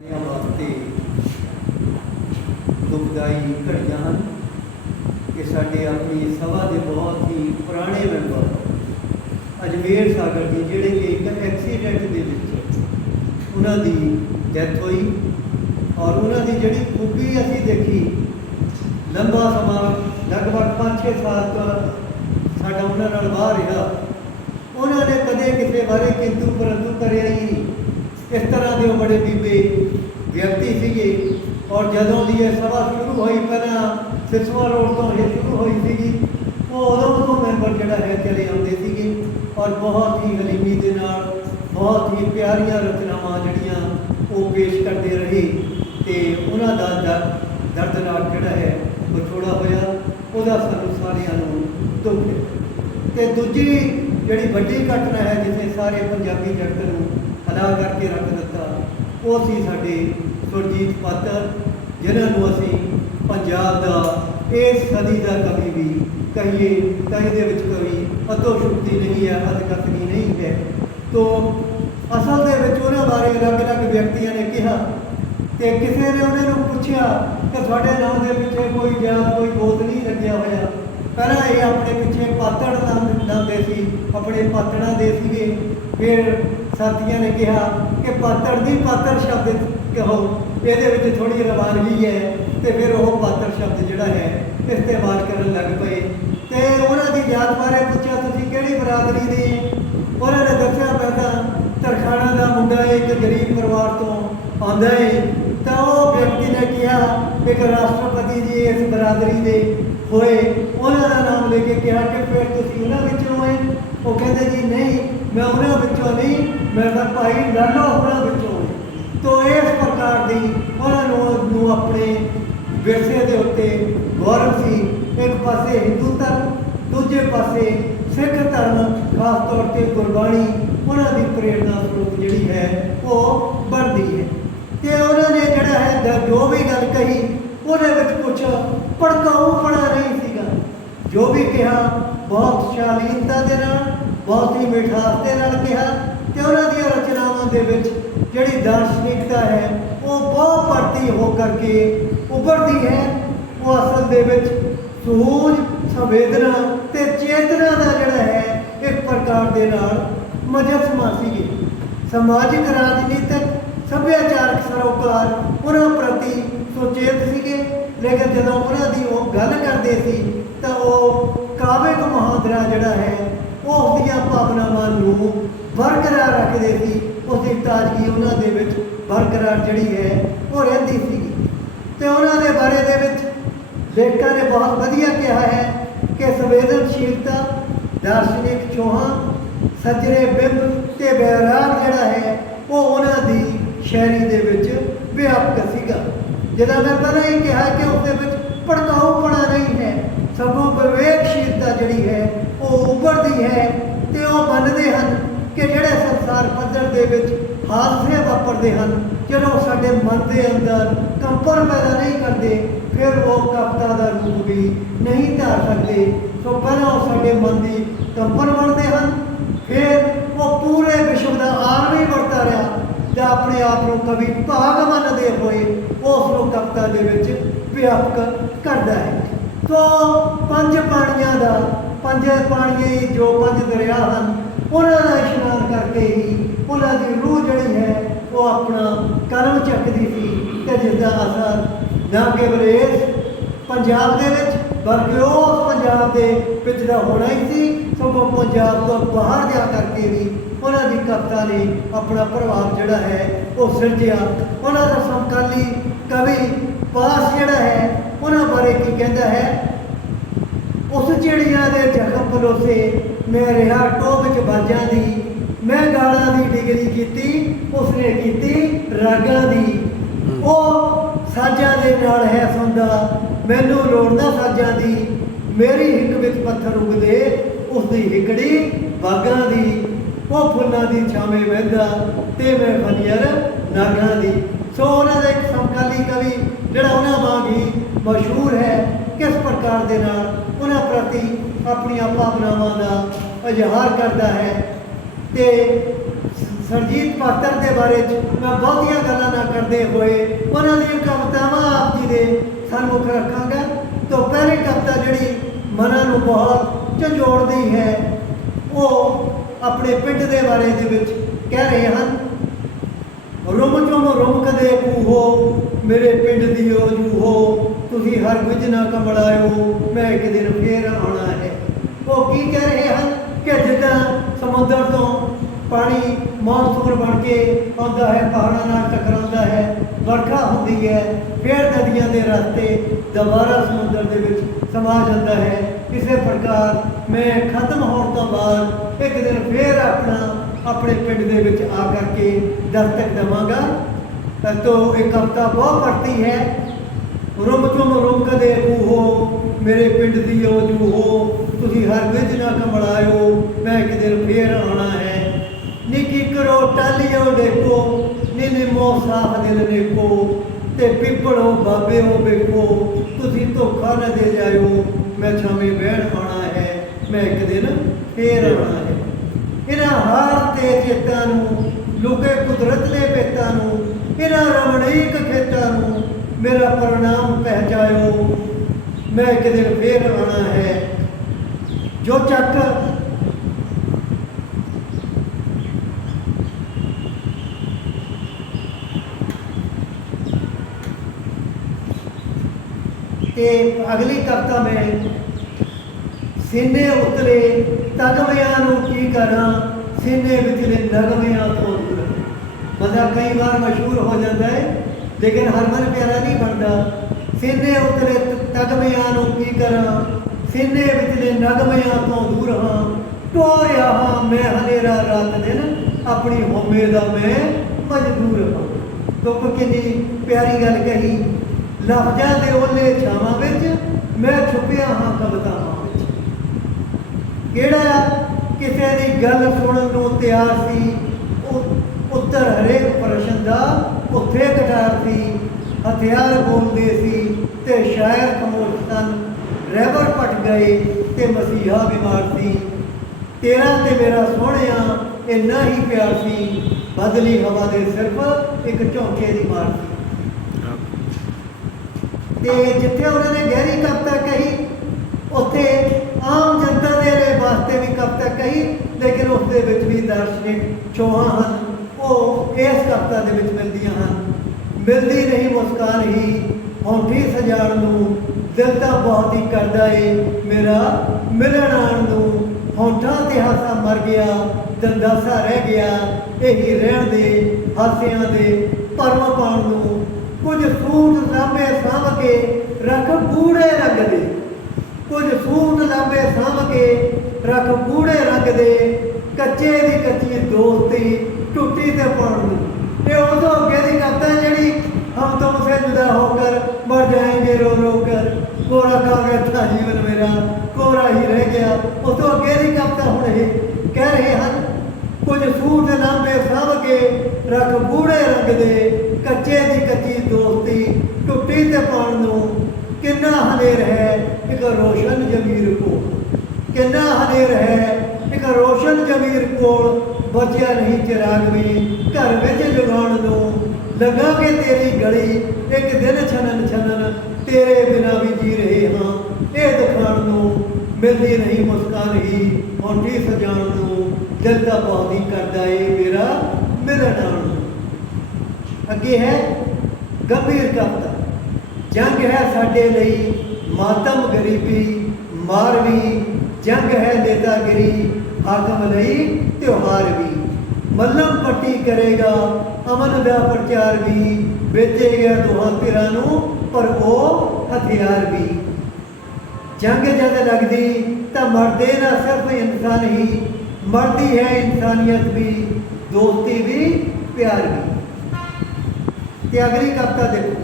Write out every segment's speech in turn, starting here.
ਵਾਸਤੇ ਦੁਖਦਾਈ ਘੜੀਆਂ ਹਨ ਕਿ ਸਾਡੇ ਆਪਣੀ ਸਭਾ ਦੇ ਬਹੁਤ ਹੀ ਪੁਰਾਣੇ ਮੈਂਬਰ ਅਜਮੇਰ ਸਾਗਰ ਜੀ, ਜਿਹੜੇ ਕਿ ਇੱਕ ਐਕਸੀਡੈਂਟ ਦੇ ਵਿੱਚ ਉਹਨਾਂ ਦੀ ਡੈਥ ਹੋਈ ਔਰ ਉਹਨਾਂ ਦੀ ਜਿਹੜੀ ਖੂਬੀ ਅਸੀਂ ਦੇਖੀ, ਲੰਬਾ ਸਮਾਂ, ਲਗਭਗ 5-6 ਸਾਲ ਤੋਂ ਸਾਡਾ ਉਹਨਾਂ ਨਾਲ ਬਾਹਰ ਰਿਹਾ, ਉਹਨਾਂ ਨੇ ਕਦੇ ਕਿਸੇ ਬਾਰੇ ਕਿੰਤੂ ਪਰੰਤੂ ਕਰਿਆ ਹੀ ਨਹੀਂ। ਇਸ ਤਰ੍ਹਾਂ ਦੇ ਉਹ ਬੜੇ ਬੀਬੇ ਵਿਅਕਤੀ ਸੀਗੇ ਔਰ ਜਦੋਂ ਦੀ ਇਹ ਸਭਾ ਸ਼ੁਰੂ ਹੋਈ, ਪਹਿਲਾਂ ਸਿਸਵਾ ਰੋਡ ਤੋਂ ਇਹ ਸ਼ੁਰੂ ਹੋਈ ਸੀਗੀ, ਉਹ ਉਦੋਂ ਤੋਂ ਮੈਂਬਰ ਜਿਹੜਾ ਹੈ ਚਲੇ ਆਉਂਦੇ ਸੀਗੇ ਔਰ ਬਹੁਤ ਹੀ ਹਲੀਮੀ ਦੇ ਨਾਲ, ਬਹੁਤ ਹੀ ਪਿਆਰੀਆਂ ਰਚਨਾਵਾਂ ਜਿਹੜੀਆਂ ਉਹ ਪੇਸ਼ ਕਰਦੇ ਰਹੇ ਤੇ ਉਹਨਾਂ ਦਾ ਦਰ- ਦਰਦਨਾਕ ਜਿਹੜਾ ਹੈ ਵਿਛੋੜਾ ਹੋਇਆ, ਉਹਦਾ ਸਾਨੂੰ ਸਾਰਿਆਂ ਨੂੰ ਦੁੱਖ ਹੈ। ਤੇ ਦੂਜੀ ਜਿਹੜੀ ਵੱਡੀ ਘਟਨਾ ਹੈ ਜਿਸੇ ਸਾਰੇ ਪੰਜਾਬੀ ਜਗਤ ਨੂੰ ਹਲਾ ਕਰਕੇ ਰੱਖ ਦਿੱਤਾ, ਉਹ ਸੀ ਸਾਡੇ ਗੁਰਜੀਤ ਪਾਤਰ, ਜਿਨ੍ਹਾਂ ਨੂੰ ਅਸੀਂ ਪੰਜਾਬ ਦਾ ਇਸ ਸਦੀ ਦਾ ਕਵੀ ਵੀ ਕਹੀਏ ਤਾਂ ਇਹਦੇ ਵਿੱਚ ਕੋਈ ਅਤੋ ਸ਼ੁਕਤੀ ਨਹੀਂ ਹੈ ਅਦਕਤਨੀ ਨਹੀਂ ਹੈ। ਤੋ ਅਸਲ ਦੇ ਵਿੱਚ ਉਹਨਾਂ ਬਾਰੇ ਅਲੱਗ-ਅਲੱਗ ਵਿਅਕਤੀਆਂ ਨੇ ਕਿਹਾ ਤੇ ਕਿਸੇ ਨੇ ਉਹਨਾਂ ਨੂੰ ਪੁੱਛਿਆ ਕਿ ਤੁਹਾਡੇ ਨਾਮ ਦੇ ਪਿੱਛੇ ਕੋਈ ਜਾਂ ਕੋਈ ਗੋਤ ਨਹੀਂ ਲੱਗਿਆ ਹੋਇਆ। ਪਹਿਲਾਂ ਇਹ ਆਪਣੇ ਪਿੱਛੇ ਪਾਤੜ ਲਾਉਂਦੇ ਸੀ, ਆਪਣੇ ਪਾਤੜਾਂ ਦੇ ਸੀਗੇ। ਫਿਰ ਸਾਥੀਆਂ ਨੇ ਕਿਹਾ ਕਿ ਪਾਤੜ ਦੀ ਪਾਤੜ ਸ਼ਬਦ ਕਹੋ, ਇਹਦੇ ਵਿੱਚ ਥੋੜੀ ਰਵਾਨਗੀ ਹੈ ਤੇ ਫਿਰ ਉਹ ਪਾਤੜ ਸ਼ਬਦ ਜਿਹੜਾ ਹੈ ਇਸਤੇਮਾਲ ਕਰਨ ਲੱਗ ਪਏ। ਤੇ ਉਹਨਾਂ ਦੀ ਯਾਦ ਬਾਰੇ ਪੁੱਛਿਆ, ਤੁਸੀਂ ਕਿਹੜੀ ਬਰਾਦਰੀ ਦੇ ਉਹਨਾਂ ਨੇ ਦੱਸਿਆ, ਮੈਂ ਤਾਂ ਤਰਖਾਣਾ ਦਾ ਮੁੰਡਾ ਇੱਕ ਗਰੀਬ ਪਰਿਵਾਰ ਤੋਂ ਆਉਂਦਾ ਹੈ ਤਾਂ ਉਹ ਵਿਅਕਤੀ ਨੇ ਕਿਹਾ, ਇੱਕ ਰਾਸ਼ਟਰਪਤੀ ਜੀ ਇਸ ਬਰਾਦਰੀ ਦੇ ਹੋਏ, ਉਹਨਾਂ ਦਾ ਨਾਮ ਲੈ ਕੇ ਕਿਹਾ ਕਿ ਫਿਰ ਤੁਸੀਂ ਉਹਨਾਂ ਵਿੱਚੋਂ ਹੋਏ ਉਹ ਕਹਿੰਦੇ ਜੀ, ਨਹੀਂ, ਮੈਂ ਉਹਨਾਂ ਵਿੱਚੋਂ ਨਹੀਂ, ਮੈਂ ਤਾਂ ਭਾਈ ਲਾਲੋ ਉਹਨਾਂ ਵਿੱਚੋਂ ਹਾਂ ਇਸ ਪ੍ਰਕਾਰ ਦੀ ਉਹਨਾਂ ਨੂੰ ਨੂੰ ਆਪਣੇ ਵਿਰਸੇ ਦੇ ਉੱਤੇ ਗੌਰਵ ਸੀ। ਇੱਕ ਪਾਸੇ ਹਿੰਦੂ ਧਰਮ, ਦੂਜੇ ਪਾਸੇ ਸਿੱਖ ਧਰਮ, ਖਾਸ ਤੌਰ ਤੇ ਗੁਰਬਾਣੀ, ਉਹਨਾਂ ਦੀ ਪ੍ਰੇਰਣਾ ਸਰੂਪ ਜਿਹੜੀ ਹੈ, ਉਹ ਬਣਦੀ ਹੈ। ਤੇ ਉਹਨਾਂ ਨੇ ਜਿਹੜਾ ਹੈ, ਜੋ ਵੀ ਗੱਲ ਕਹੀ ਉਹਦੇ ਵਿੱਚ ਕੁਝ ਭੜਕਾਊਪਣਾ ਨਹੀਂ ਸੀਗਾ। ਜੋ ਵੀ ਕਿਹਾ, ਬਹੁਤ ਸ਼ਾਲੀਨਤਾ ਦੇ ਨਾਲ, ਬਹੁਤ ਹੀ ਮਿਠਾਸ ਦੇ ਨਾਲ ਕਿਹਾ ਤੇ ਉਹਨਾਂ ਦੀਆਂ ਰਚਨਾਵਾਂ ਦੇ ਵਿੱਚ ਜਿਹੜੀ ਦਾਰਸ਼ਨਿਕਤਾ ਹੈ, ਉਹ ਬਹੁਤ ਪਰਤੀ ਹੋ ਕਰਕੇ ਉੱਭਰਦੀ ਹੈ। ਉਹ ਅਸਲ ਦੇ ਵਿੱਚ ਸੂਝ, ਸੰਵੇਦਨਾ ਤੇ ਚੇਤਨਾ ਦਾ ਜਿਹੜਾ ਹੈ, ਇੱਕ ਪ੍ਰਕਾਰ ਦੇ ਨਾਲ ਮਜਸਮਾ ਸੀਗੇ ਸਮਾਜਿਕ, ਰਾਜਨੀਤਿਕ, ਸੱਭਿਆਚਾਰਕ ਸਰੋਕਾਰ, ਉਹਨਾਂ ਪ੍ਰਤੀ ਸੁਚੇਤ ਸੀਗੇ, ਲੇਕਿਨ ਜਦੋਂ ਉਹਨਾਂ ਦੀ ਉਹ ਗੱਲ ਕਰਦੇ ਸੀ, ਤਾਂ ਉਹ ਕਾਵਿਕ ਮਹਾਂਦਰਾ ਜਿਹੜਾ ਹੈ, ਉਹ ਉਹਦੀਆਂ ਭਾਵਨਾਵਾਂ ਨੂੰ ਬਰਕਰਾਰ ਰੱਖਦੇ ਸੀ। ਉਸਦੀ ਤਾਜ਼ਗੀ ਉਹਨਾਂ ਦੇ ਵਿੱਚ ਬਰਕਰਾਰ ਜਿਹੜੀ ਹੈ, ਉਹ ਰਹਿੰਦੀ ਸੀਗੀ ਤੇ ਉਹਨਾਂ ਦੇ ਬਾਰੇ ਦੇ ਵਿੱਚ ਲੇਖਕਾਂ ਨੇ ਬਹੁਤ ਵਧੀਆ ਕਿਹਾ ਹੈ ਕਿ ਸੰਵੇਦਨਸ਼ੀਲਤਾ, ਦਾਰਸ਼ਨਿਕ ਚੋਹਾਂ, ਸੱਜਰੇ ਬਿੰਬ ਤੇ ਬੈਰਾਗ ਜਿਹੜਾ ਹੈ, ਉਹ ਉਹਨਾਂ ਦੀ ਸ਼ਾਇਰੀ ਦੇ ਵਿੱਚ ਵਿਆਪਕ ਸੀਗਾ। ਜਿਹਦਾ ਮੈਂ ਪਹਿਲਾਂ ਹੀ ਕਿਹਾ ਕਿ ਉਸ ਦੇ ਵਿੱਚ ਭੜਕਾਊਪਣਾ ਨਹੀਂ ਹੈ। ਸਗੋਂ ਵਿਵੇਕਸ਼ੀਲਤਾ ਜਿਹੜੀ ਹੈ, ਉਹ ਉੱਭਰਦੀ ਹੈ ਤੇ ਉਹ ਮੰਨਦੇ ਹਨ ਕਿ ਜਿਹੜੇ ਸੰਸਾਰ ਪੱਧਰ ਦੇ ਵਿੱਚ ਹਾਦਸੇ ਵਾਪਰਦੇ ਹਨ, ਜਦੋਂ ਸਾਡੇ ਮਨ ਦੇ ਅੰਦਰ ਕੰਪਨ ਪੈਦਾ ਨਹੀਂ ਕਰਦੇ, ਫਿਰ ਉਹ ਕਵਿਤਾ ਦਾ ਰੂਪ ਵੀ ਨਹੀਂ ਧਾਰ ਸਕਦੇ। ਸੋ ਪਹਿਲਾਂ ਉਹ ਸਾਡੇ ਮਨ ਦੀ ਕੰਪਨ ਬਣਦੇ ਹਨ, ਫਿਰ ਉਹ ਪੂਰੇ ਵਿਸ਼ਵ ਦਾ ਆਲਮੀ ਵਰਤਾ ਰਿਹਾ ਜਾਂ ਆਪਣੇ ਆਪ ਨੂੰ ਕਵੀ ਭਾਗ ਮੰਨਦੇ ਹੋਏ ਦੇ ਵਿੱਚ ਵਿਆਪਕ ਕਰਦਾ ਹੈ। ਤੋ ਪੰਜ ਪਾਣੀਆਂ ਦਾ, ਪੰਜ ਪਾਣੀਏ ਜੋ ਪੰਜ ਦਰਿਆ ਹਨ, ਉਹਨਾਂ ਦਾ ਇਸ਼ਨਾਨ ਕਰਕੇ ਹੀ ਉਹਨਾਂ ਦੀ ਰੂਹ ਜਿਹੜੀ ਹੈ, ਉਹ ਆਪਣਾ ਕਰਮ ਚੱਕਦੀ ਸੀ ਤੇ ਜਿਸ ਦਾ ਅਸਰ ਨਾ ਕੇਵਲ ਪੰਜਾਬ ਦੇ ਵਿੱਚ, ਬਲਕਿ ਉਸ ਪੰਜਾਬ ਦੇ ਵਿੱਚ ਦਾ ਹੋਣਾ ਹੀ ਸੀ, ਸਗੋਂ ਪੰਜਾਬ ਤੋਂ ਬਾਹਰ ਜਾ ਕਰਕੇ ਵੀ ਉਹਨਾਂ ਦੀ ਕਵਿਤਾ ਨੇ ਆਪਣਾ ਪ੍ਰਭਾਵ ਜਿਹੜਾ ਹੈ, ਉਹ ਸਿਰਜਿਆ। ਉਹਨਾਂ ਦਾ ਸਮਕਾਲੀ ਕਵੀ ਪਾਸ ਜਿਹੜਾ ਹੈ ਉਹਨਾਂ ਬਾਰੇ ਕੀ ਕਹਿੰਦਾ ਹੈ? ਉਸ ਚਿੜੀਆਂ ਦੇ ਜ਼ਖਮ ਪਲੋਸੇ ਮੈਂ ਰਿਹਾ ਟੋਹ ਵਿੱਚ ਬਾਜਾਂ ਦੀ ਮੈਂ ਗਾਲਾਂ ਦੀ ਡਿਗਰੀ ਕੀਤੀ ਉਸਨੇ ਕੀਤੀ ਰਾਗਾਂ ਦੀ। ਉਹ ਸਾਜਾਂ ਦੇ ਨਾਲ ਹੈ ਸੁੰਦਾ ਮੈਨੂੰ ਲੋੜਦਾ ਸਾਜਾਂ ਦੀ। ਮੇਰੀ ਹਿੱਕ ਵਿੱਚ ਪੱਥਰ ਉਗਦੇ ਉਸ ਦੀ ਹਿਕੜੀ ਬਾਗਾਂ ਦੀ। ਉਹ ਫੁੱਲਾਂ ਦੀ ਛਾਵੇਂ ਵਹਿੰਦਾ ਤੇ ਮੈਂ ਫਨੀਅਰ ਨਾਗਾਂ ਦੀ। ਸੋ ਉਹਨਾਂ ਦਾ ਇੱਕ ਸਮਕਾਲੀ ਕਵੀ ਜਿਹੜਾ ਉਹਨਾਂ ਵਾਂਗ ਹੀ ਮਸ਼ਹੂਰ ਹੈ, ਕਿਸ ਪ੍ਰਕਾਰ ਦੇ ਨਾਲ ਉਹਨਾਂ ਪ੍ਰਤੀ ਆਪਣੀਆਂ ਭਾਵਨਾਵਾਂ ਦਾ ਇਜ਼ਹਾਰ ਕਰਦਾ ਹੈ ਤੇ ਸਰਜੀਤ ਪਾਤਰ ਦੇ ਬਾਰੇ ਚ ਮੈਂ ਬਹੁਤੀਆਂ ਗੱਲਾਂ ਨਾ ਕਰਦੇ ਹੋਏ ਉਹਨਾਂ ਦੀਆਂ ਕਵਿਤਾਵਾਂ ਆਪ ਜੀ ਦੇ ਸਨਮੁਖ ਰੱਖਾਂਗਾ। ਤੋਂ ਪਹਿਲੀ ਕਵਿਤਾ ਜਿਹੜੀ ਮਨਾਂ ਨੂੰ ਬਹੁਤ ਝੰਜੋੜਦੀ ਹੈ, ਉਹ ਆਪਣੇ ਪਿੰਡ ਦੇ ਬਾਰੇ ਦੇ ਵਿੱਚ ਕਹਿ ਰਹੇ ਹਨ। ਰੁਮ ਚੁਮ ਰੁਮ ਕਦੇ ਪੂਹੋ ਮੇਰੇ ਪਿੰਡ ਦੀ ਓ ਜੂਹੋ ਤੁਸੀਂ ਹਰ ਕੁਝ ਨਾ ਕਮਲਾਇਓ ਮੈਂ ਇੱਕ ਦਿਨ ਫੇਰ ਆਉਣਾ ਹੈ। ਉਹ ਕੀ ਕਹਿ ਰਹੇ ਹਨ ਕਿ ਜਿੱਦਾਂ ਸਮੁੰਦਰ ਤੋਂ ਪਾਣੀ ਮੌਨਸੂਨ ਬਣ ਕੇ ਆਉਂਦਾ ਹੈ, ਪਹਾੜਾਂ ਨਾਲ ਟਕਰਾਉਂਦਾ ਹੈ, ਵਰਖਾ ਹੁੰਦੀ ਹੈ, ਫੇਰ ਨਦੀਆਂ ਦੇ ਰਸਤੇ ਦੁਬਾਰਾ ਸਮੁੰਦਰ ਦੇ ਵਿੱਚ ਸਮਾ ਜਾਂਦਾ ਹੈ। ਇਸੇ ਪ੍ਰਕਾਰ ਮੈਂ ਖਤਮ ਹੋਣ ਤੋਂ ਬਾਅਦ ਇੱਕ ਦਿਨ ਫੇਰ ਆਪਣਾ ਆਪਣੇ ਪਿੰਡ ਦੇ ਵਿੱਚ ਆ ਕਰਕੇ ਦਸਤਕ ਦੇਵਾਂਗਾ। ਤਾਂ ਤੋ ਇਹ ਕਵਿਤਾ ਬਹੁਤ ਪੜਤੀ ਹੈ। ਰੁਮ ਤੁਮ ਰੁਮ ਕਦੇ ਕੂਹੋ ਮੇਰੇ ਪਿੰਡ ਦੀ ਓ ਜੂਹੋ ਤੁਸੀਂ ਹਰ ਵਿੱਚ ਨਾ ਕਮਲਾਇਓ, ਮੈਂ ਇੱਕ ਦਿਨ ਫੇਰ ਆਉਣਾ ਹੈ। ਨਿੱਕੀ ਕਰੋ ਟਾਲੀਓ ਦੇਖੋ ਨੀ ਨਿਮੋ ਸਾਫ਼ ਦਿਲ ਦੇਖੋ, ਤੇ ਪਿੱਪੜੋ ਬਾਬਿਓ ਵੇਖੋ, ਤੁਸੀਂ ਧੋਖਾ ਨਾ ਦੇ ਜਾਇਓ, ਮੈਂ ਛਾਵੇਂ ਬਹਿਣ ਆਉਣਾ ਹੈ, ਮੈਂ ਇੱਕ ਦਿਨ ਫੇਰ ਆਉਣਾ ਹੈ। ਇਹਨਾਂ ਹਾਰ ਤੇ ਚੇਤਾਂ ਨੂੰ, ਲੋਕੇ ਕੁਦਰਤ ਦੇ ਪੇਤਾਂ ਨੂੰ, ਇਹਨਾਂ ਰਮਣੀਕ ਖੇਤਾਂ ਨੂੰ ਮੇਰਾ ਪ੍ਰਣਾਮ ਪਹਿਚਾਇਓ ਮੈਂ ਇੱਕ ਦਿਨ ਫੇਰ ਆਉਣਾ ਹੈ। ਜੋ ਚੱਕ ਤੇ ਅਗਲੀ ਕਵਿਤਾ ਮੈਂ, ਸੀਨੇ ਉਤਲੇ ਤਗਮਿਆਂ ਨੂੰ ਕੀ ਕਰਾਂ? ਸੀਨੇ ਵਿਚਲੇ ਨਗਮਿਆਂ ਤੋਂ ਬੰਦਾ ਕਈ ਵਾਰ ਮਸ਼ਹੂਰ ਹੋ ਜਾਂਦਾ ਹੈ, ਲੇਕਿਨ ਹਰਮਨ ਪਿਆਰਾ ਨਹੀਂ ਬਣਦਾ। ਸੀਨੇ ਉਤਲੇ ਤਗਮਿਆਂ ਨੂੰ ਕੀ ਕਰਾਂ? ਸੀਨੇ ਵਿਚਲੇ ਨਗਮਿਆਂ ਤੋਂ ਦੂਰ ਹਾਂ। ਟੋਰਿਆ ਹਾਂ ਮੈਂ ਹਨੇਰਾ ਰਾਤ ਦਿਨ, ਆਪਣੀ ਹੋਮੇ ਦਾ ਮੈਂ ਮਜਦੂਰ ਹਾਂ। ਦੁੱਖ ਕਿੰਨੀ ਪਿਆਰੀ ਗੱਲ ਕਹੀ, ਲਫ਼ਜ਼ਾਂ ਦੇ ਓਲੇ ਛਾਵਾਂ ਵਿੱਚ ਮੈਂ ਛੁਪਿਆ ਹਾਂ ਕਵਿਤਾਵਾਂ ਵਿੱਚ। ਕਿਹੜਾ ਕਿਸੇ ਦੀ ਗੱਲ ਸੁਣਨ ਨੂੰ ਤਿਆਰ ਸੀ ਉੱਤਰ ਹਰੇਕ ਪ੍ਰਸ਼ਨ ਦਾ ਉੱਥੇ ਕਟਾਰ ਸੀ, ਹਥਿਆਰ ਬੋਲਦੇ ਸੀ ਤੇ ਸ਼ਾਇਰ ਖਮੋਸ਼ ਸਨ। ਰਹਿਬਰ ਪਟ ਗਏ ਤੇ ਮਸੀਹਾ ਬਿਮਾਰ ਸੀ। ਤੇਰਾ ਤੇ ਮੇਰਾ ਸੋਹਣਿਆ ਇੰਨਾ ਹੀ ਪਿਆਰ ਸੀ, ਬਦਲੀ ਹਵਾ ਦੇ ਸਿਰਫ ਇੱਕ ਝੋਂਕੇ ਦੀ ਮਾਰ ਸੀ। ਤੇ ਜਿੱਥੇ ਉਹਨਾਂ ਨੇ ਗਹਿਰੀ ਕਵਿਤਾ ਕਹੀ, ਉੱਥੇ ਆਮ ਵਾਸਤੇ ਵੀ ਕਹੀ, ਲੇਕਿਨ ਉਸ ਦੇ ਵਿੱਚ ਵੀ ਦਾਰਸ਼ਨਿਕ ਛੋਹਾਂ ਹਨ। ਉਹ ਇਸ ਕਵਿਤਾ ਦੇ ਵਿੱਚ ਮਿਲਦੀਆਂ ਹਨ। ਮਿਲਦੀ ਨਹੀਂ, ਮੁਸਕਾਨ ਹੀ। ਹੌਂਠੀ ਸਜਾਣ ਨੂੰ ਦਿਲ ਤਾਂ ਬਹੁਤ ਹੀ ਕਰਦਾ ਏ। ਮੇਰਾ ਮਿਲਣ ਆਉਣ ਨੂੰ ਹੌਂਠਾਂ ਤੇ ਹਾਸਾ ਮਰ ਗਿਆ। ਦੰਦਾਸਾ ਰਹਿ ਗਿਆ। ਇਹੀ ਰਹਿਣ ਦੇ ਹਾਸਿਆਂ ਦੇ ਪਰਮ ਪਾਉਣ ਨੂੰ ਕੁਝ ਸੂਟ ਲਾਂਬੇ ਸਾਂਭ ਕੇ ਰੱਖ ਬੂੜੇ ਰੰਗ ਦੇ। ਕੁਝ ਸੂਟ ਲਾਂਬੇ ਸਾਂਭ ਕੇ ਰੱਖ ਗੂੜੇ ਰੰਗ ਦੇ, ਕੱਚੇ ਦੀ ਕੱਚੀ ਦੋਸਤੀ ਟੁੱਟੀ ਤੇ ਪੜਨ ਦੀ। ਇਹ ਉਦੋਂ ਅੱਗੇ ਦੀ ਕਵਿਤਾ ਜਿਹੜੀ, ਹਮ ਤੁਮਸੇ ਜੁਦਾ ਹੋ ਕਰ ਮਰ ਜਾਏਂਗੇ ਰੋ ਰੋ ਕਰ। ਕੋਰਾ ਕਾਗਜ਼ ਦਾ ਜੀਵਨ ਮੇਰਾ, ਕੋਰਾ ਹੀ ਰਹਿ ਗਿਆ। ਉਸ ਅੱਗੇ ਦੀ ਕਵਿਤਾ ਹੁਣ ਇਹ ਕਹਿ ਰਹੇ ਹਨ, ਕੁਝ ਸੂਰ ਦੇ ਨਾਮੇ ਸਭ ਕੇ ਰੱਖ ਬੂੜੇ ਰੰਗ ਦੇ, ਕੱਚੇ ਦੀ ਕੱਚੀ ਦੋਸਤੀ ਟੁੱਟੀ ਤੇ ਪੜਨ ਨੂੰ ਕਿੰਨਾ ਹਨੇਰ ਹੈ, ਇੱਕ ਰੋਸ਼ਨ ਜਮੀਰ ਕਿੰਨਾ ਹਨੇਰ ਹੈ? ਇੱਕ ਰੋਸ਼ਨ ਜਮੀਰ ਕੋਲ ਬਚਿਆ ਨਹੀਂ ਚਿਰਾਗ ਵੀ ਘਰ ਵਿੱਚ ਜਗਾਉਣ ਨੂੰ ਲੱਗਾ ਕਿ ਤੇਰੀ ਗਲੀ। ਇੱਕ ਦਿਨ ਛਨਨ ਛਨਨ ਤੇਰੇ ਬਿਨਾ ਵੀ ਜੀ ਰਹੇ ਹਾਂ। ਇਹ ਦਿਖਾਣ ਨੂੰ ਮਿਲਦੀ ਨਹੀਂ ਮੁਸਕਾਨ ਹੀ। ਮੋਢੀ ਸਜਾਣ ਨੂੰ ਦਿਲ ਦਾ ਬਹੁਤ ਕਰਦਾ ਏ ਮੇਰਾ ਮਿਲਣ ਆਉਣ ਨੂੰ। ਅੱਗੇ ਹੈ ਗੰਭੀਰ ਕਵਿਤਾ ਜੰਗ ਹੈ ਸਾਡੇ ਲਈ ਮਾਤਮ ਗਰੀਬੀ, ਮਾਰਵੀ ਜੰਗ ਹੈ ਨੇਤਾਗਿਰੀ ਹਾਕਮ ਲਈ ਤਿਉਹਾਰ ਵੀ। ਮੱਲਮ ਪੱਟੀ ਕਰੇਗਾ, ਅਮਨ ਦਾ ਪ੍ਰਚਾਰ ਵੀ, ਵੇਚੇਗਾ ਦੋਹਾਂ ਧਿਰਾਂ ਨੂੰ, ਪਰ ਉਹ ਹਥਿਆਰ ਵੀ। ਜੰਗ ਜਦ ਲੱਗਦੀ ਤਾਂ ਮਰਦੇ ਨਾ ਸਿਰਫ ਇਨਸਾਨ ਹੀ, ਮਰਦੀ ਹੈ ਇਨਸਾਨੀਅਤ ਵੀ, ਦੋਸਤੀ ਵੀ, ਪਿਆਰ ਵੀ। ਤੇ ਅਗਲੀ ਕਵਿਤਾ ਦੇਖੋ।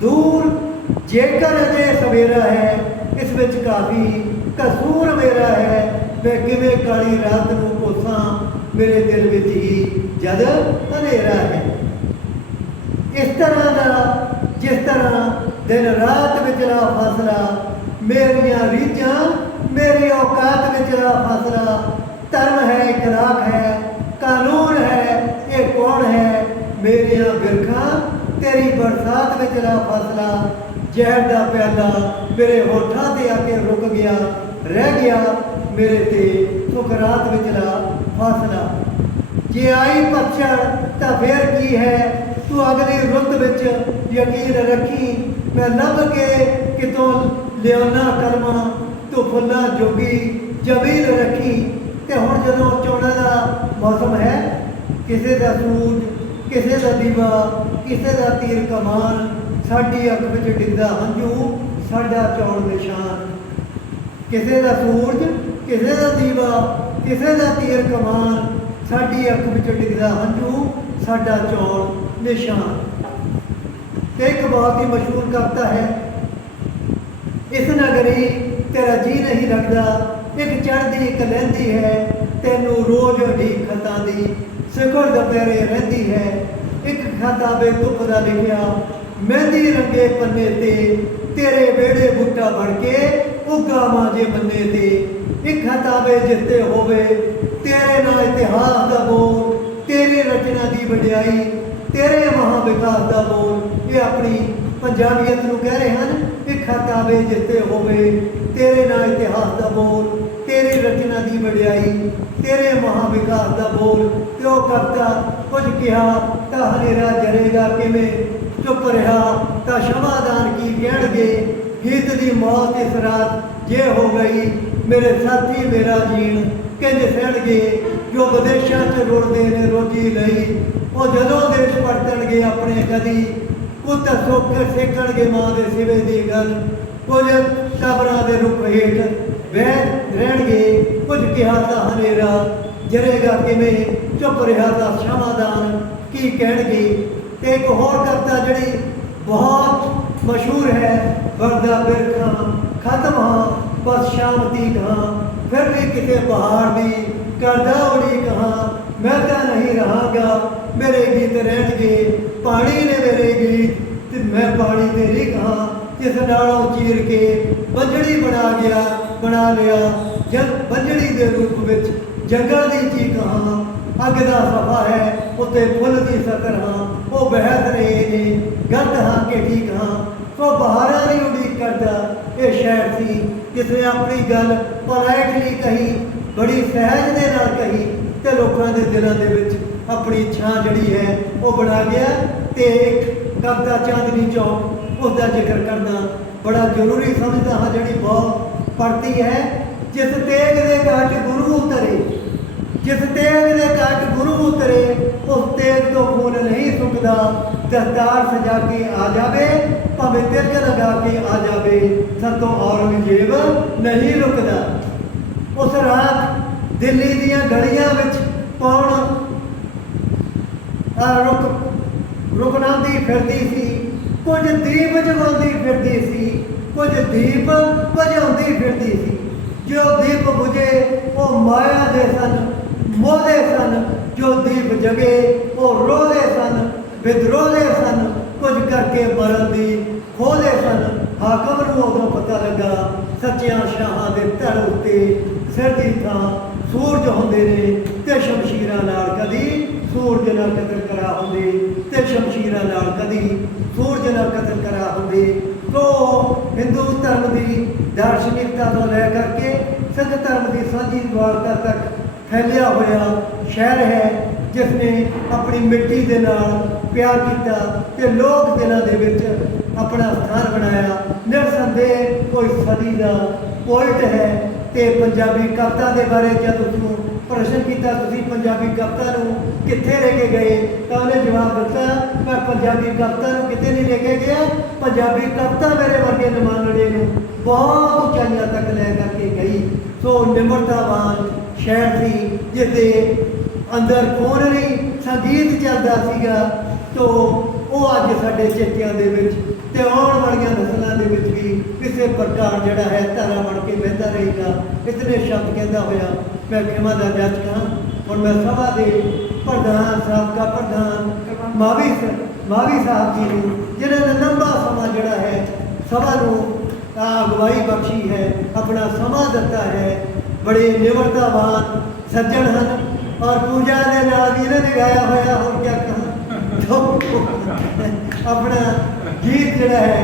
ਦੂਰ ਜੇਕਰ ਅਜੇ ਸਵੇਰਾ ਹੈ, ਇਸ ਵਿੱਚ ਕਾਫੀ ਕਸੂਰ ਮੇਰਾ ਹੈ, ਮੈਂ ਕਿਵੇਂ ਕਾਲੀ ਰਾਤ ਨੂੰ ਕੋਸਾਂ ਮੇਰੇ ਦਿਲ ਵਿੱਚ ਹੀ, ਜਦ ਹਨੇਰਾ ਹੈ। ਇਸ ਤਰ੍ਹਾਂ ਦਾ, ਜਿਸ ਤਰ੍ਹਾਂ ਦਿਨ ਰਾਤ ਵਿਚਲਾ ਫਾਸਲਾ, ਮੇਰੀਆਂ ਰੀਝਾਂ ਮੇਰੀ ਔਕਾਤ ਵਿਚਲਾ ਫਾਸਲਾ, ਧਰਮ ਹੈ ਇਕਰਾਕ ਹੈ, ਕਾਨੂੰਨ ਹੈ, ਇਹ ਕੌਣ ਹੈ? ਮੇਰੀਆਂ ਬਿਰਖਾਂ ਤੇਰੀ ਬਰਸਾਤ ਵਿਚਲਾ ਫਾਸਲਾ ਜ਼ਹਿਰ ਦਾ ਪਿਆਲਾ ਮੇਰੇ ਹੋਠਾਂ ਤੇ ਆ ਕੇ ਰੁਕ ਗਿਆ, ਰਹਿ ਗਿਆ ਮੇਰੇ ਤੇ ਸੁਕਰਾਤ ਵਿੱਚ ਲਾ ਜੇ ਆਈ ਪਤਝੜ ਤਾਂ ਫੇਰ ਕੀ ਹੈ? ਤੂੰ ਅਗਲੀ ਰੁੱਤ ਵਿੱਚ ਯਕੀਨ ਰੱਖੀ, ਮੈਂ ਲੱਭ ਕੇ ਕਿਤੋਂ ਲਿਆਉਣਾ ਕਰਮਾ ਤੂੰ ਫੁੱਲਾਂ ਜੋਗੀ ਜਮੀਨ ਰੱਖੀ। ਤੇ ਹੁਣ ਜਦੋਂ ਚੋਣਾਂ ਦਾ ਮੌਸਮ ਹੈ, ਕਿਸੇ ਦਾ ਸੂਰਜ, ਕਿਸੇ ਦਾ ਦੀਵਾ, ਕਿਸੇ ਦਾ ਤੀਰ ਕਮਾਨ ਸਾਡੀ ਅੱਖ ਵਿੱਚ ਡਿੱਗਦਾ ਹੰਝੂ, ਸਾਡਾ ਚੌਣ ਨਿਸ਼ਾਨ ਕਿਸੇ ਦਾ ਸੂਰਜ, ਕਿਸੇ ਦਾ ਦੀਵਾ, ਕਿਸੇ ਦਾ ਤੀਰ ਕਮਾਨ, ਸਾਡੀ ਅੱਖ ਵਿੱਚ ਡਿੱਗਦਾ ਹੰਝੂ, ਸਾਡਾ ਚੌਣ ਨਿਸ਼ਾਨ ਤੇ ਇੱਕ ਬਹੁਤ ਹੀ ਮਸ਼ਹੂਰ ਕਵਿਤਾ ਹੈ, ਇਸ ਨਗਰੀ ਤੇਰਾ ਜੀ ਨਹੀਂ ਲੱਗਦਾ, ਇੱਕ ਚੜ੍ਹਦੀ, ਇੱਕ ਲਹਿੰਦੀ ਹੈ, ਤੈਨੂੰ ਰੋਜ਼ ਉਡੀਕ ਖਤਾਂ ਦੀ ਸਿਖਰ ਦੁਪਹਿਰੇ ਰਹਿੰਦੀ ਹੈ। ਇੱਕ ਖਾਤਾ ਬੇ ਧੁੱਪ ਦਾ ਲਿਖਿਆ ਮਹਿੰਦੀ ਰੰਗੇ ਪੰਨੇ ਤੇ, ਤੇਰੇ ਵਿਹੜੇ ਬੂਟਾ ਬਣ ਕੇ ਉੱਗਾ ਮਾਂਜੇ ਬੰਨੇ ਤੇ। ਇੱਕ ਹਤਾਵੇ ਜਿੱਤੇ ਹੋਵੇ, ਤੇਰੇ ਨਾਲ ਇਤਿਹਾਸ ਦਾ ਬੋਲ। ਤੇਰੇ ਰਚਨਾ ਦੀ ਵਡਿਆਈ, ਤੇਰੇ ਮਹਾ ਵਿਕਾਸ ਦਾ ਬੋਲ। ਇਹ ਆਪਣੀ ਪੰਜਾਬੀਅਤ ਨੂੰ ਕਹਿ ਰਹੇ ਹਨ ਕਿ ਖਤਾਵੇ ਜਿੱਤੇ ਹੋਵੇ, ਤੇਰੇ ਨਾਲ ਇਤਿਹਾਸ ਦਾ ਬੋਲ। ਤੇਰੇ ਰਚਨਾ ਦੀ ਵਡਿਆਈ, ਤੇਰੇ ਮਹਾ ਵਿਕਾਸ ਦਾ ਬੋਲ। ਤੇ ਉਹ ਕਰਤਾ, ਕੁਝ ਕਿਹਾ, ਤਾਂ ਹਨੇਰਾ ਜਰੇਗਾ ਕਿਵੇਂ? ਚੁੱਪ ਰਿਹਾ ਤਾਂ ਸ਼ਮਾਦਾਨ ਕੀ ਕਹਿਣਗੇ? ਗੀਤ ਦੀ ਮੌਤ ਇਸ ਰਾਤ ਜੇ ਹੋ ਗਈ, ਮੇਰੇ ਸਾਥੀ ਮੇਰਾ ਜੀਣ। ਕਿੰਜ ਸਹਿਣਗੇ, ਜੋ ਵਿਦੇਸ਼ਾਂ 'ਚ ਰੁਲਦੇ ਨੇ ਰੋਜੀ ਲਈ, ਉਹ ਜਦੋਂ ਦੇਸ਼ ਪਰਤਣਗੇ ਆਪਣੇ ਕਦੀ ਪੁੱਤ ਸੁੱਖ ਸੇਕਣਗੇ ਮਾਂ ਦੇ ਸਿਵੇ ਦੀ ਗੱਲ। ਕੁਝ ਕਬਰਾਂ ਦੇ ਰੁੱਖ ਹੇਠ ਬਹਿ ਰਹਿਣਗੇ, ਕੁਝ ਕਿਹਾ ਤਾਂ ਹਨੇਰਾ। ਜਰੇਗਾ ਕਿਵੇਂ? ਚੁੱਪ ਰਿਹਾ ਤਾਂ ਸ਼ਮਾਦਾਨ ਕੀ ਕਹਿਣਗੇ? ਤੇ ਇੱਕ ਹੋਰ ਕਵਿਤਾ ਜਿਹੜੀ ਬਹੁਤ ਮਸ਼ਹੂਰ ਹੈ, ਵਰਦਾ ਬਿਰਖਾਂ ਖਤਮ ਹਾਂ, ਬਸ ਸ਼ਾਮ ਕਹਾਂ, ਫਿਰ ਵੀ ਕਿਤੇ ਬਹਾਰ ਦੀ ਕਰਦਾ ਉਡੀ ਕਹਾਂ, ਮੈਂ ਤਾਂ ਨਹੀਂ ਰਹਾਂਗਾ, ਮੇਰੇ ਗੀਤ ਰਹਿਣਗੇ, ਪਾਣੀ ਨੇ ਮੇਰੇ ਗੀਤ, ਤੇ ਮੈਂ ਪਾਣੀ ਤੇਰੀ ਕਹਾਂ, ਜਿਸ ਨਾਲੋਂ ਚੀਰ ਕੇ ਬੰਜੜੀ ਬਣਾ ਗਿਆ, ਬਣਾ ਲਿਆ, ਜਦ ਬੰਜੜੀ ਦੇ ਰੂਪ ਵਿੱਚ ਜੰਗਲ ਦੀ ਚੀਕ ਹਾਂ ਅੱਗ ਦਾ ਸਫਾ ਹੈ, ਉੱਤੇ ਫੁੱਲ ਦੀ ਸਤਰ ਹਾਂ, ਉਹ ਬਹਿਤ ਰਹੇ ਨੇ ਗੰਧ ਹਾਂ ਕਿ ਠੀਕ ਹਾਂ। ਸੋ ਬਹਾਰਾਂ ਦੀ ਉਡੀਕ ਕਰਦਾ ਇਹ ਸ਼ਹਿਰ ਸੀ ਜਿਸ ਆਪਣੀ ਗੱਲ ਪੋਲਾਈਟਲੀ ਕਹੀ, ਬੜੀ ਸਹਿਜ ਦੇ ਨਾਲ ਕਹੀ ਤੇ ਲੋਕਾਂ ਦੇ ਦਿਲਾਂ ਦੇ ਵਿੱਚ ਆਪਣੀ ਇੱਛਾ ਜਿਹੜੀ ਹੈ, ਉਹ ਬਣਾ ਗਿਆ ਤੇ ਇੱਕ ਕਵਿਤਾ ਚਾਂਦਨੀ ਚੌਕ ਉਸ ਦਾ ਜ਼ਿਕਰ ਕਰਨਾ ਬੜਾ ਜ਼ਰੂਰੀ ਸਮਝਦਾ ਹਾਂ, ਜਿਹੜੀ ਬਹੁਤ ਪੜਤੀ ਹੈ, ਜਿਸ ਤੇਗ ਦੇ ਘਾਟ ਗੁਰੂ ਉਤਰੇ। ਜਿਸ ਤੇਗ ਦੇ ਘਾਟ ਗੁਰੂ ਉਤਰੇ, ਉਸ ਤੇਗ ਤੋਂ ਖੂਨ ਨਹੀਂ ਸੁੱਕਦਾ। ਦਸਤਾਰ ਸਜਾ ਕੇ ਆ ਜਾਵੇ, ਭਾਵੇਂ ਤਿਲਕ ਲਗਾ ਕੇ ਆ ਜਾਵੇ, ਸੰਤੋਂ ਔਰੰਗਜ਼ੇਬ ਨਹੀਂ ਰੁਕਦਾ। ਉਸ ਰਾਤ ਦਿੱਲੀ ਦੀਆਂ ਗਲੀਆਂ ਵਿੱਚ ਪੌਣ ਆ ਰੁਕ ਰੁਕਣਾਂਦੀ ਫਿਰਦੀ ਸੀ? ਕੁਝ ਦੀਪ ਜਗਾਉਂਦੀ ਫਿਰਦੀ ਸੀ, ਕੁਝ ਦੀਪ ਵਜਾਉਂਦੀ ਫਿਰਦੀ ਸੀ। ਜੋ ਦੀਪ ਬੁਝੇ, ਉਹ ਮਾਇਆ ਦੇ ਸਨ। ਮੋਹਦੇ ਸਨ, ਜੋ ਦੀਪ ਜਗੇ, ਉਹ ਰੋਲੇ ਸਨ ਵਿਦਰੋਦੇ ਸਨ, ਕੁਝ ਕਰਕੇ ਮਰਨ ਦੀ ਖੋਦੇ ਸਨ। ਹਾਕਮ ਨੂੰ ਉਦੋਂ ਪਤਾ ਲੱਗਾ, ਸੱਚਿਆਂ ਸ਼ਾਹਾਂ ਦੇ ਧੜ ਉੱਤੇ ਸਿਰ ਦੀ ਥਾਂ ਸੂਰਜ ਹੁੰਦੇ ਨੇ ਤੇ ਸ਼ਮਸ਼ੀਰਾਂ ਨਾਲ ਕਦੀ ਸੂਰਜ ਨਾਲ ਕਤਲ ਕਰਾ ਹੁੰਦੇ ਤੇ ਸ਼ਮਸ਼ੀਰਾਂ ਨਾਲ ਕਦੀ ਸੂਰਜ ਨਾਲ ਕਤਲ ਕਰਾ ਹੁੰਦੇ। ਤੋ ਹਿੰਦੂ ਧਰਮ ਦੀ ਦਾਰਸ਼ਨਿਕਤਾ ਤੋਂ ਲੈ ਕਰਕੇ, ਸਿੱਖ ਧਰਮ ਦੀ ਸਾਂਝੀ ਦੁਆਰਤਾ ਤੱਕ ਫੈਲਿਆ ਹੋਇਆ ਸ਼ਹਿਰ ਹੈ ਜਿਸ ਨੇ ਆਪਣੀ ਮਿੱਟੀ ਦੇ ਨਾਲ ਪਿਆਰ ਕੀਤਾ ਤੇ ਲੋਕ ਦਿਲਾਂ ਦੇ ਵਿੱਚ ਆਪਣਾ ਸਥਾਨ ਬਣਾਇਆ। ਨਿਰਸੰਦੇਹ ਕੋਈ ਸਦੀ ਦਾ ਪੋਇਟ ਹੈ ਤੇ ਪੰਜਾਬੀ ਕਵਿਤਾ ਦੇ ਬਾਰੇ ਜਦ ਉਸਨੂੰ ਪ੍ਰਸ਼ਨ ਕੀਤਾ, ਤੁਸੀਂ ਪੰਜਾਬੀ ਕਵਿਤਾ ਨੂੰ ਕਿੱਥੇ ਲੈ ਕੇ ਗਏ? ਤਾਂ ਉਹਨੇ ਜਵਾਬ ਦਿੱਤਾ, ਮੈਂ ਪੰਜਾਬੀ ਕਵਿਤਾ ਨੂੰ ਕਿਤੇ ਨਹੀਂ ਲੈ ਕੇ ਗਿਆ। ਪੰਜਾਬੀ ਕਵਿਤਾ ਮੇਰੇ ਵਰਗੇ ਨਮਾਨੜੇ ਨੂੰ ਬਹੁਤ ਉਚਾਈਆਂ ਤੱਕ ਲੈ ਕਰਕੇ ਗਈ। ਸੋ ਨਿਮਰਤਾਵਾਨ ਸ਼ਹਿਰ ਸੀ ਜਿਸ ਦੇ ਅੰਦਰ ਖੂਨ ਨਹੀਂ, ਸੰਗੀਤ ਚੱਲਦਾ ਸੀਗਾ, ਤੋ ਉਹ ਅੱਜ ਸਾਡੇ ਚੇਤਿਆਂ ਦੇ ਵਿੱਚ ਤੇ ਆਉਣ ਵਾਲੀਆਂ ਨਸਲਾਂ ਦੇ ਵਿੱਚ ਵੀ ਕਿਸੇ ਪ੍ਰਕਾਰ ਜਿਹੜਾ ਹੈ ਧਾਰਾ ਬਣ ਕੇ ਬਹਿੰਦਾ ਰਹੇਗਾ ਇਤਨੇ ਸ਼ਬਦ ਕਹਿੰਦਾ ਹੋਇਆ। ਮੈਂ ਖਿਮਾ ਦਾ ਜਾਚਕ ਹਾਂ ਹੁਣ ਮੈਂ ਸਭਾ ਦੇ ਪ੍ਰਧਾਨ ਸਾਬਕਾ ਪ੍ਰਧਾਨ ਮਾਵੀ ਮਾਵੀ ਸਾਹਿਬ ਜੀ ਨੂੰ ਜਿਹਨਾਂ ਨੇ ਲੰਬਾ ਸਮਾਂ ਜਿਹੜਾ ਹੈ, ਸਭਾ ਨੂੰ ਅਗਵਾਈ ਬਖਸ਼ੀ ਹੈ, ਆਪਣਾ ਸਮਾਂ ਦਿੱਤਾ ਹੈ ਬੜੇ ਨਿਮਰਤਾਵਾਨ ਸੱਜਣ ਹਨ ਔਰ ਪੂਜਾ ਦੇ ਨਾਲ ਵੀ ਇਹਨਾਂ ਨੇ ਗਾਇਆ ਹੋਇਆ ਹੋਰ ਕੀ ਕਹਾਂ। ਆਪਣਾ ਗੀਤ ਜਿਹੜਾ ਹੈ